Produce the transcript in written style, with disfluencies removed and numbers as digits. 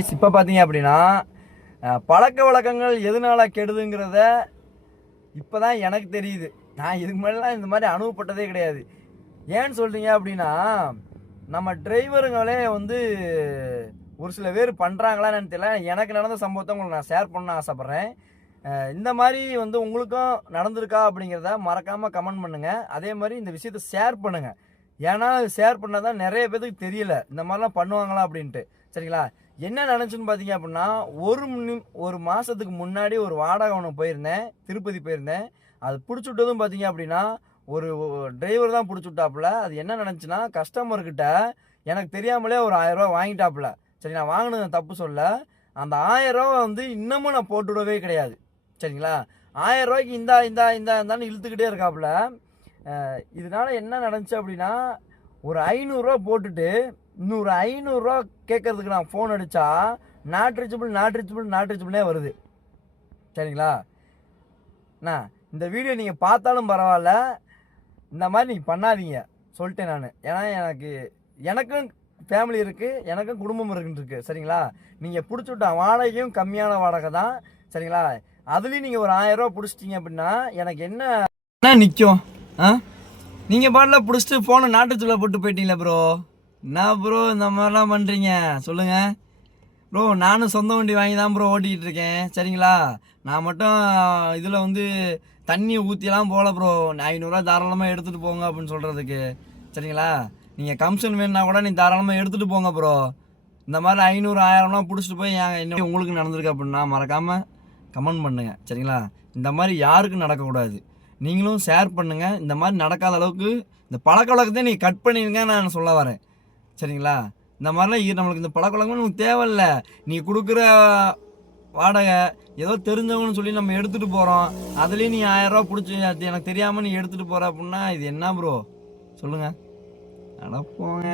இப்போ பார்த்தீங்க அப்படின்னா பழக்க வழக்கங்கள் எதனால கெடுதுங்கிறத இப்போ தான் எனக்கு தெரியுது. நான் இதுக்கு முன்னாடிலாம் இந்த மாதிரி அனுபவப்பட்டதே கிடையாது. ஏன்னு சொல்கிறீங்க அப்படின்னா, நம்ம டிரைவருங்களே வந்து ஒரு சில பேர் பண்ணுறாங்களான்னு தெரியல. எனக்கு நடந்த சம்பவத்தை உங்களுக்கு நான் ஷேர் பண்ண ஆசைப்பட்றேன். இந்த மாதிரி வந்து உங்களுக்கும் நடந்திருக்கா அப்படிங்கிறத மறக்காமல் கமெண்ட் பண்ணுங்கள். அதே மாதிரி இந்த விஷயத்தை ஷேர் பண்ணுங்கள். ஏன்னா ஷேர் பண்ணால் தான் நிறைய பேருக்கு தெரியல இந்த மாதிரிலாம் பண்ணுவாங்களா அப்படின்ட்டு. சரிங்களா? என்ன நினச்சுன்னு பார்த்தீங்க அப்படின்னா, ஒரு மாதத்துக்கு முன்னாடி ஒரு வாடகை ஒன்று போயிருந்தேன், திருப்பதி போயிருந்தேன். அது பிடிச்சி விட்டதும் பார்த்தீங்க அப்படின்னா, ஒரு டிரைவர் தான் பிடிச்சி விட்டாப்புல. அது என்ன நினச்சுன்னா, கஸ்டமர்கிட்ட எனக்கு தெரியாமலே ஒரு 1000 ரூபா வாங்கிட்டாப்புல. சரி, நான் வாங்கினது தப்பு சொல்ல. அந்த 1000 ரூபா வந்து இன்னமும் நான் போட்டு விடவே கிடையாது. சரிங்களா? 1000 ரூபாய்க்கு இந்தான்னு இழுத்துக்கிட்டே இருக்காப்புல. இதனால என்ன நடந்துச்சு அப்படின்னா, ஒரு 500 ரூபா போட்டுட்டு இன்னொரு 500 ரூபா கேட்கறதுக்கு நான் ஃபோன் அடித்தா நாட் ரீச்சபிள்னே வருது. சரிங்களா? அண்ணா, இந்த வீடியோ நீங்கள் பார்த்தாலும் பரவாயில்ல, இந்த மாதிரி நீங்கள் பண்ணாதீங்க சொல்லிட்டேன் நான். ஏன்னா எனக்கும் ஃபேமிலி இருக்குது, எனக்கும் குடும்பம் இருக்குது. சரிங்களா? நீங்கள் பிடிச்சி விட்ட வாடகையும் கம்மியான வாடகை தான். சரிங்களா? அதுலேயும் நீங்கள் ஒரு 1000 ரூபா பிடிச்சிட்டிங்க அப்படின்னா எனக்கு என்ன நிற்கும்? நீங்கள் பாட்டில் பிடிச்சிட்டு ஃபோனை நாட்டுச்சூழலை போட்டு போயிட்டீங்களா ப்ரோ? என்ன ப்ரோ இந்த மாதிரிலாம் பண்ணுறீங்க சொல்லுங்கள் ப்ரோ. நானும் சொந்த வண்டி வாங்கி தான் ப்ரோ ஓட்டிக்கிட்டு இருக்கேன். சரிங்களா? நான் மட்டும் இதில் வந்து தண்ணி ஊற்றிலாம் போகல ப்ரோ. 500 ரூபா தாராளமாக எடுத்துகிட்டு போங்க அப்படின்னு சொல்கிறதுக்கு. சரிங்களா? நீங்கள் கமிஷன் வேணுன்னா கூட நீ தாராளமாக எடுத்துகிட்டு போங்க ப்ரோ. இந்த மாதிரி 500 1000லாம் பிடிச்சிட்டு போய் என்ன உங்களுக்கு நடந்திருக்கு அப்படின்னா மறக்காமல் கமெண்ட் பண்ணுங்கள். சரிங்களா? இந்த மாதிரி யாருக்கும் நடக்கக்கூடாது. நீங்களும் ஷேர் பண்ணுங்கள். இந்த மாதிரி நடக்காத அளவுக்கு இந்த பழக்க வழக்கத்தை நீங்கள் கட் பண்ணிடுங்க நான் சொல்ல வரேன். சரிங்களா? இந்த மாதிரிலாம் நம்மளுக்கு இந்த பழக்க வழக்கமே நமக்கு தேவையில்லை. நீ கொடுக்குற வாடகை ஏதோ தெரிஞ்சவங்கன்னு சொல்லி நம்ம எடுத்துகிட்டு போகிறோம். அதுலேயும் நீ 1000 ரூபா பிடிச்சி அது எனக்கு தெரியாமல் நீ எடுத்துகிட்டு போகிற அப்படின்னா இது என்ன ப்ரோ சொல்லுங்கள்? நடப்போங்க.